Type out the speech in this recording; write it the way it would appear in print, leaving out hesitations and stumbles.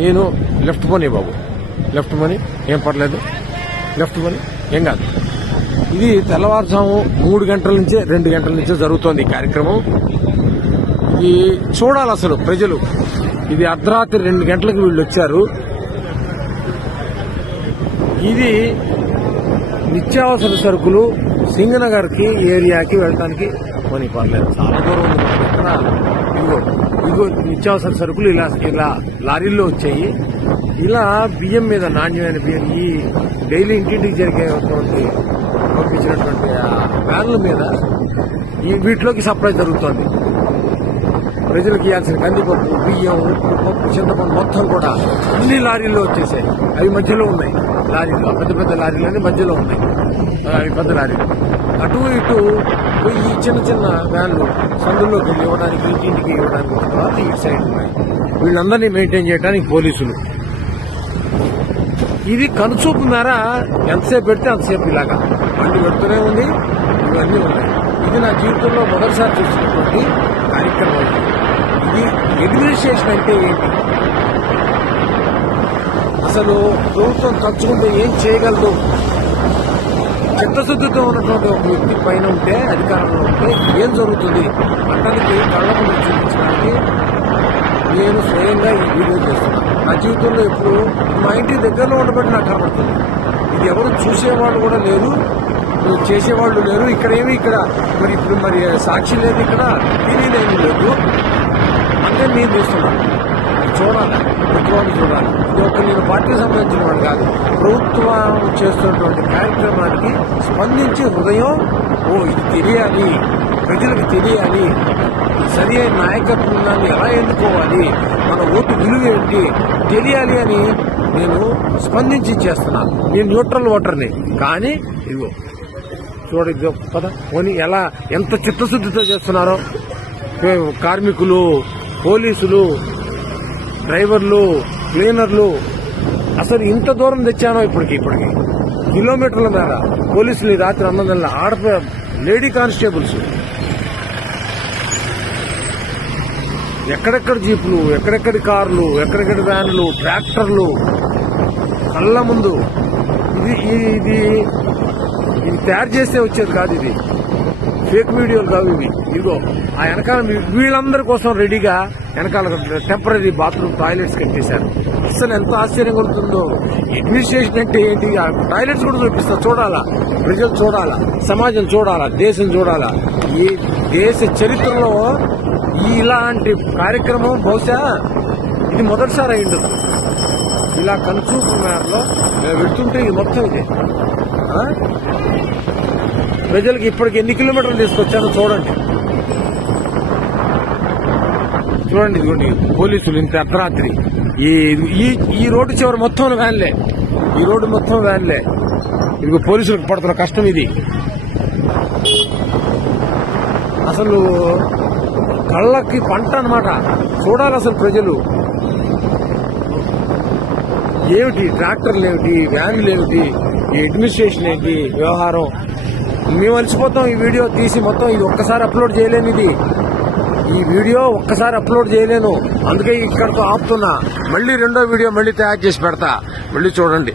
నేను లెఫ్ట్ పోనీ బాబు, లెఫ్ట్ పోనీ, ఏం పర్లేదు, లెఫ్ట్ పోనీ, ఏం కాదు. ఇది తెల్లవారుజాము 3 గంటల నుంచే 2 గంటల నుంచే జరుగుతోంది ఈ కార్యక్రమం. ఇది చూడాలి అసలు ప్రజలు. ఇది అర్ధరాత్రి 2 గంటలకు వీళ్ళు వచ్చారు. ఇది నిత్యావసర సరుకులు సింగనగర్ కి ఏరియాకి వెళ్ళడానికి కొని పర్లేదు, చాలా దూరం ఉంది. ఇక్కడ ఇదిగో నిత్యావసర సరుకులు ఇలా లారీల్లో వచ్చాయి. ఇలా బియ్యం మీద, నాణ్యమైన బియ్యం, ఈ డైలీ ఇంటింటికి జరిగేటువంటి పంపించినటువంటి వ్యాన్ల మీద వీటిలోకి సప్లై జరుగుతోంది. ప్రజలకు ఇవ్వాల్సిన కందిపప్పు, బియ్యం, ఉప్పు, పప్పు, చింతపండు మొత్తం కూడా అన్ని లారీల్లో వచ్చేసాయి. అవి మధ్యలో ఉన్నాయి లారీలు, పెద్ద పెద్ద లారీలు మధ్యలో ఉన్నాయి. అవి పెద్ద లారీలు. అటు ఇటు ఈ చిన్న చిన్న వ్యాన్లు సందుల్లోకి వెళ్ళి ఇవ్వడానికి, ఇంటింటికి ఇవ్వడానికి తర్వాత ఈ సైడ్ ఉన్నాయి. వీళ్ళందరినీ మెయింటైన్ చేయడానికి పోలీసులు. ఇది కనుచూపు మేర ఎంతసేపు పెడితే అంతసేపు ఇలాగా బండి పెడుతూనే ఉంది. ఇవన్నీ ఉన్నాయి. ఇది నా జీవితంలో మొదటిసారి చూస్తున్నటువంటి కార్యక్రమం. ఇది అడ్మినిస్ట్రేషన్ అంటే ఏంటి? అసలు ప్రభుత్వం తలుచుకుంటే ఏం చేయగలదు? చిత్తశుద్ధితో ఉన్నటువంటి ఒక వ్యక్తి పైన ఉంటే, అధికారంలో ఉంటే ఏం జరుగుతుంది అతనికి కళ్ళ ముందు చూపించడానికి నేను స్వయంగా ఈ వీడియో చేస్తున్నాను. నా జీవితంలో ఎప్పుడు మా ఇంటి దగ్గరలో ఉండబట్టి నాకు కనబడుతుంది. ఇది ఎవరు చూసేవాళ్ళు కూడా లేరు, చేసేవాళ్ళు లేరు. ఇక్కడ మరి సాక్షి లేదు, ఇక్కడ తెలియలేని లేదు. అంటే నేను చూస్తున్నాను. చూడాలి, ప్రభుత్వాన్ని చూడాలి. ఇది ఒక నేను పార్టీకి సంబంధించిన వాడు కాదు. ప్రభుత్వం చేస్తున్నటువంటి కార్యక్రమానికి స్పందించి హృదయం, ఇది తెలియాలి, ప్రజలకు తెలియాలి, సరి అయిన నాయకత్వాన్ని ఎలా ఎన్నుకోవాలి, మన ఓటు విలువ ఏంటి తెలియాలి అని నేను స్పందించి చేస్తున్నాను. నేను న్యూట్రల్ ఓటర్ని. కానీ ఇదిగో చూడ పద పోనీ ఎంత చిత్తశుద్ధితో చేస్తున్నారో కార్మికులు, పోలీసులు, డ్రైవర్లు, క్లీనర్లు. అసలు ఇంత దూరం తెచ్చానో ఇప్పటికి కిలోమీటర్ల మేర పోలీసులు ఈ రాత్రి 9 గంటల లేడీ కానిస్టేబుల్స్, ఎక్కడెక్కడ జీపులు, ఎక్కడెక్కడి కార్లు, ఎక్కడెక్కడి వ్యాన్లు, ట్రాక్టర్లు కళ్ళ ముందు. ఇది తయారు చేస్తే వచ్చేది కాదు. ఇది ఫేక్ వీడియోలు కావు ఇవి. ఇదిగో ఆ వెనకాల వీళ్ళందరి కోసం రెడీగా వెనకాల టెంపరీ బాత్రూమ్ టాయిలెట్స్ కట్టేశారు. అసలు ఎంత ఆశ్చర్యం కలుగుతుందో. అడ్మినిస్ట్రేషన్ అంటే ఏంటి? టాయిలెట్స్ కూడా చూపిస్తా. చూడాలా, ప్రజలు చూడాలా, సమాజం చూడాలా, దేశం చూడాలా. ఈ దేశ చరిత్రలో ఇలాంటి కార్యక్రమం బహుశా ఇది మొదటిసారి అయిండదు. ఇలా కనుచూపు మేరలో వెళ్తుంటే ఇది మొత్తం ఇదే. ప్రజలకు ఇప్పటికి ఎన్ని కిలోమీటర్లు తీసుకొచ్చానో చూడండి. ఇదిగోండి పోలీసులు ఇంత అర్ధరాత్రి ఈ రోడ్డు చివరి మొత్తం వ్యాన్లే, ఈ రోడ్డు మొత్తం వ్యాన్లే. ఇదిగో పోలీసులకు పడుతున్న కష్టం ఇది. అసలు కళ్ళకి పంట అన్నమాట. చూడాలి అసలు ప్రజలు. ఏమిటి ట్రాక్టర్లు, ఏమిటి వ్యాన్లు, ఏమిటి ఈ అడ్మినిస్ట్రేషన్, ఏంటి వ్యవహారం. మేము అలసిపోతాం ఈ వీడియో తీసి మొత్తం. ఇది ఒక్కసారి అప్లోడ్ చేయలేను. ఈ వీడియో ఒక్కసారి అప్లోడ్ చేయలేను. అందుకే ఇక్కడితో ఆపుతున్నా. మళ్ళీ రెండో వీడియో మళ్ళీ తయారు చేసి పెడతా. మళ్ళీ చూడండి.